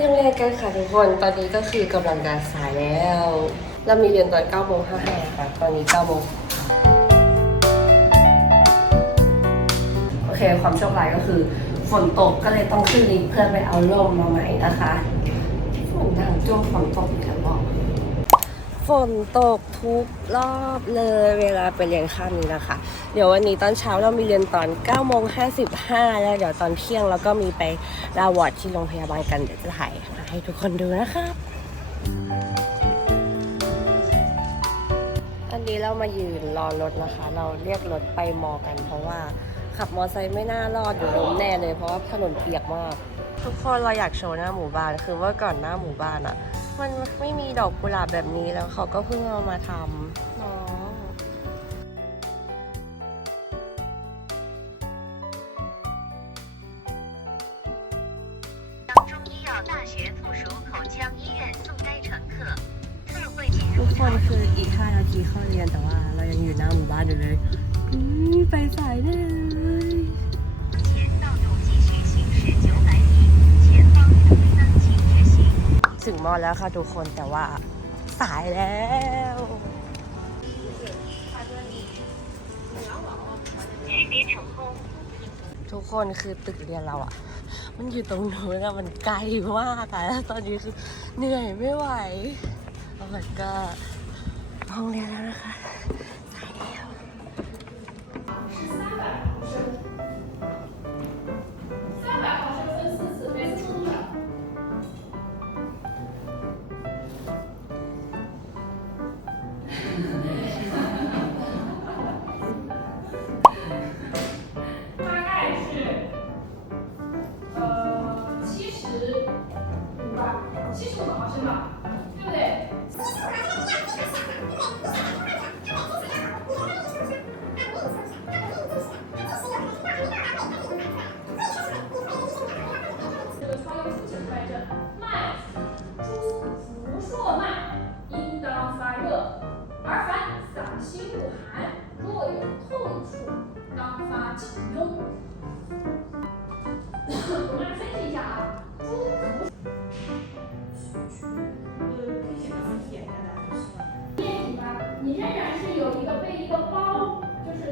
โรงเรียนกันค่ะทุกคน ตอนนี้ก็คือกำลังจะสายแล้ว เรามีเรียนตอน9โมง55ค่ะ ตอนนี้9โมงโอเค ความโชคร้ายก็คือ ฝนตกก็เลยต้องขึ้นลิฟต์เพื่อไปเอาร่มมาใหม่นะคะ ฝนดังจ้วงฝนตกอีกแล้วบอก ฝนตกทุกรอบเลยเวลาไปเรียนข้ามนี้นะคะ เดี๋ยววันนี้ตอนเช้าเรามีเรียนตอน9โมง55 แล้วเดี๋ยวตอนเที่ยงเราก็มีไปลาวอดที่โรงพยาบาลกันเดี๋ยวจะถ่ายมาให้ทุกคนดูนะครับอันนี้เรามายืนรอรถนะคะ เราเรียกรถไปมอกัน เพราะว่าขับมอไซค์ไม่น่ารอดอยู่ล้มแน่เลยเพราะว่าถนนเปียกมาก ทุกคนเราอยากโชว์หน้าหมู่บ้านคือว่าก่อนหน้าหมู่บ้านอะ มันไม่มีดอกกุหลาบแบบนี้แล้วเขาก็เพิ่งเอามาทำน้อทุกคนคืออีก 5 นาทีเข้าเรียนแต่ว่าเรายังอยู่หน้าหมู่บ้านอยู่เลย ไปสายเน่ ถึงมอแล้วค่ะทุกคนแต่ว่าสายแล้วทุกคนคือตึกเรียนเราอะมันอยู่ตรงนู้นอะมันไกลมากอะแล้วตอนนี้คือเหนื่อยไม่ไหวแล้วก็ห้องเรียนแล้วนะคะ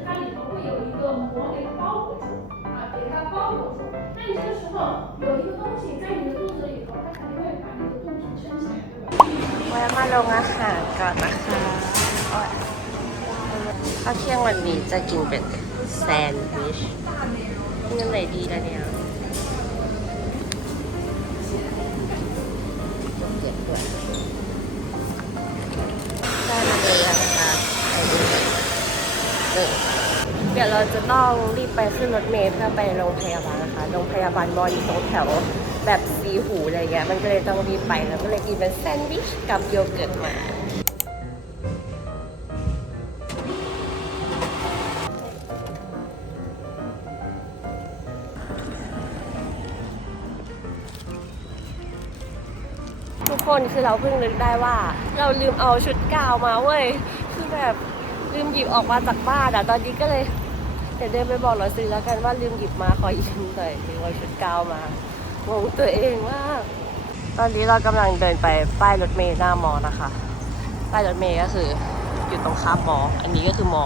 它里头会有一个膜给它包裹住啊，给它包裹住。那你这个时候有一个东西在你的肚子里头，它肯定会把你的肚皮撑起来，对吧？ แวะมาลงอาหารก่อนนะคะโอ๊ยข้าวเที่ยงวันนี้จะกินเป็นแซนด์วิชนี่อะไรดีนะเนี่ยเก็บด้วยได้มาเลยนะคะไปดูเลยหนึ่งเ ดี๋ยวเราจะต้องรีบไปขึ้นรถเมล์เพื่อไปโรงพยาบาลนะคะ โรงพยาบาลบออยู่ตรงแถวแบบสีหูอะไรเงี้ย มันก็เลยต้องรีบไปแล้วก็เลยกินเป็นแซนด์วิชกับโยเกิร์ตมา ทุกคนคือเราเพิ่งนึกได้ว่า เราลืมเอาชุดกาวมาเว้ย คือแบบลืมหยิบออกมาจากบ้านอะตอนนี้ก็เลย เดี๋ยวเดินไปบอกราซื้อแล้วกันว่าลืมหยิบมาขอยืมหน่อยลืมเอาชุดกาวมางงตัวเองมากตอนนี้เรากำลังเดินไปป้ายรถเมล์หน้ามอนะคะ ป้ายรถเมล์ก็คืออยู่ตรงข้ามมอ อันนี้ก็คือมอ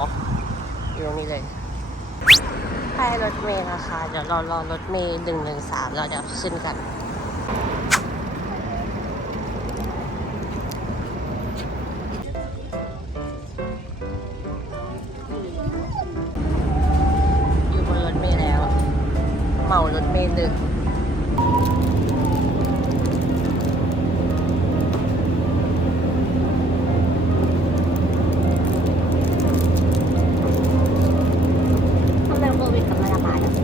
อยู่ตรงนี้เลย ป้ายรถเมล์นะคะ เดี๋ยวเรารอรถเมล์หนึ่งหนึ่งสามเราจะขึ้นกัน หนึ่งทำไมโควิดกำลังระบาดอะถ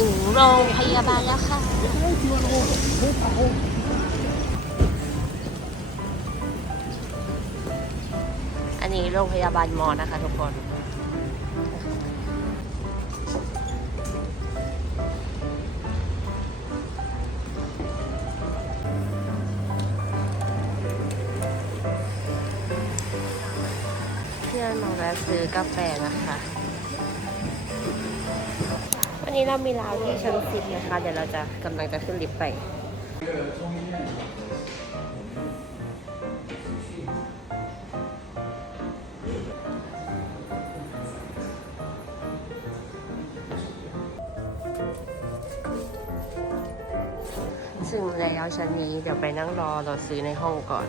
ึงโรงพยาบาลแล้วค่ะ นี้โรงพยาบาลมอนะคะทุกคนเพื่อนมาแวะซื้อกาแฟนะคะ วันนี้เรามีราวที่ชั้นสิบนะคะ เดี๋ยวเราจะกำลังจะขึ้นลิฟต์ไป ถึงแล้วชั้นนี้เดี๋ยวไปนั่งรอเราซื้อในห้องก่อน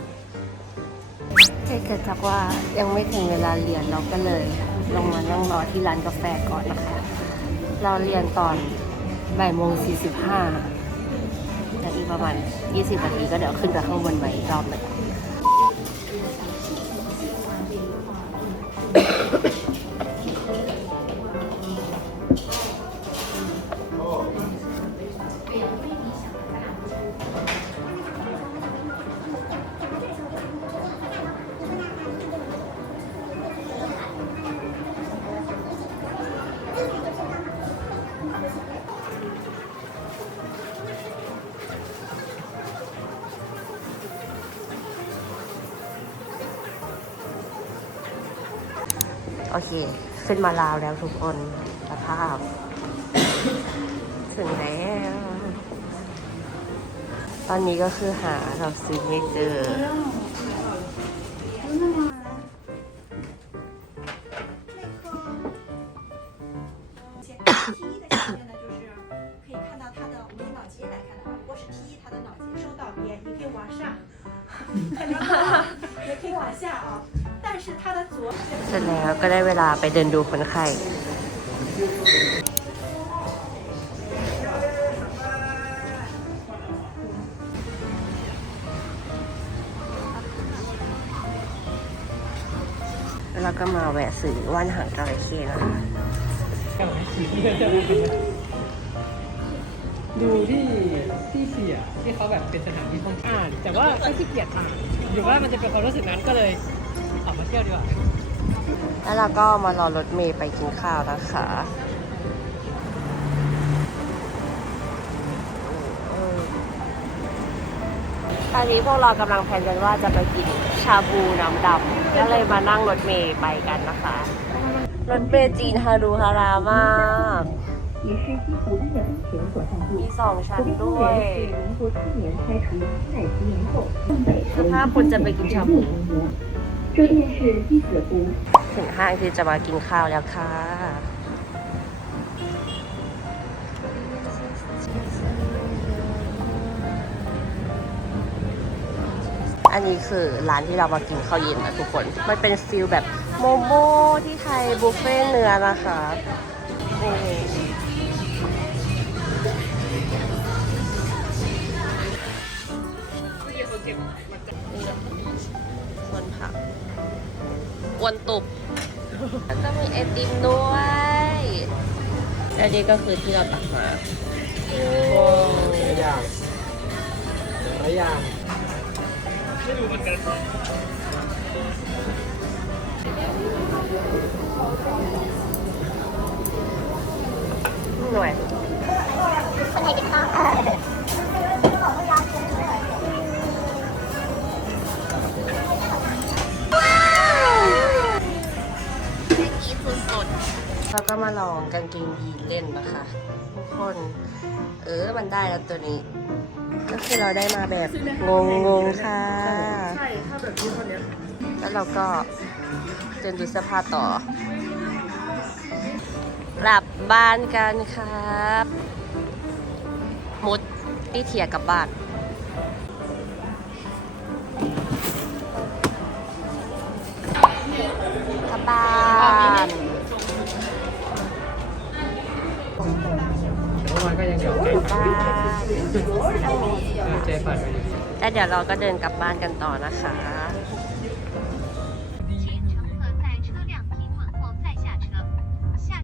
เกิดจากว่ายังไม่ถึงเวลาเรียนเราก็เลย ลงมานั่งรอที่ร้านกาแฟก่อนนะคะ เราเรียนตอนบ่ายโมงสี่สิบห้าแล้วอีกประมาณ20นาทีก็เดี๋ยวขึ้นไปข้างบนใหม่อีกรอบหนึง โอเค ขึ้นมาลาวแล้วทุกคนสภาพ ถึงแล้ว ตอนนี้ก็คือหาเราซื้อไม่เจอ ก็ได้เวลาไปเดินดูคนไข้แล้วก็มาแวะซื้อว่านหางจระเข้นะคะดูที่ที่เสียที่เขาแบบเป็นสถานที่ท่องเที่ยวอ่านแต่ว่าก็ขี้เกียจอ่านหรือว่ามันจะเป็นความรู้สึกนั้นก็เลยออกมาเที่ยวดีกว่า แล้วเราก็มารอรถเมย์ไปกินข้าวนะคะตอนนี้พวกเรากำลังแพลนกันว่าจะไปกินชาบูน้ำดำก็เลยมานั่งรถเมย์ไปกันนะคะ รถเมย์จีนฮารูฮารามาก 也是西湖的温泉所在地。 มีสองชั้น 这个 ด้ 公 วย 园是民国七年开除太极岩后，东北 สภาพคนจะไปกินชาบู 这便是西子湖。 ถึงห้างที่จะมากินข้าวแล้วค่ะ อันนี้คือร้านที่เรามากินข้าวเย็นนะทุกคน มันเป็นฟิลแบบโมโมที่ไทยบุฟเฟ่เนื้อนะคะนี่ วนผักกวนตุบแล้วก็มีไอติมด้วยอันนี้ก็คือที่เราตักมาหลายอย่างหลายอย่างหน่วยเรา ก็มาลองกางเกงยีนเล่นนะคะ ทุกคน เออมันได้แล้วตัวนี้ ก็คือเราได้มาแบบงงๆค่ะ ใช่ถ้าแบบนี้คนเนี้ยแล้วเราก็เดินดูเสื้อผ้าต่อ กลับบ้านกันครับ มุดตีเถียกลับบ้านกลับบ้าน ใจฝันไปดีแล้วเดี๋ยวเราก็เดินกลับบ้านกันต่อนะคะ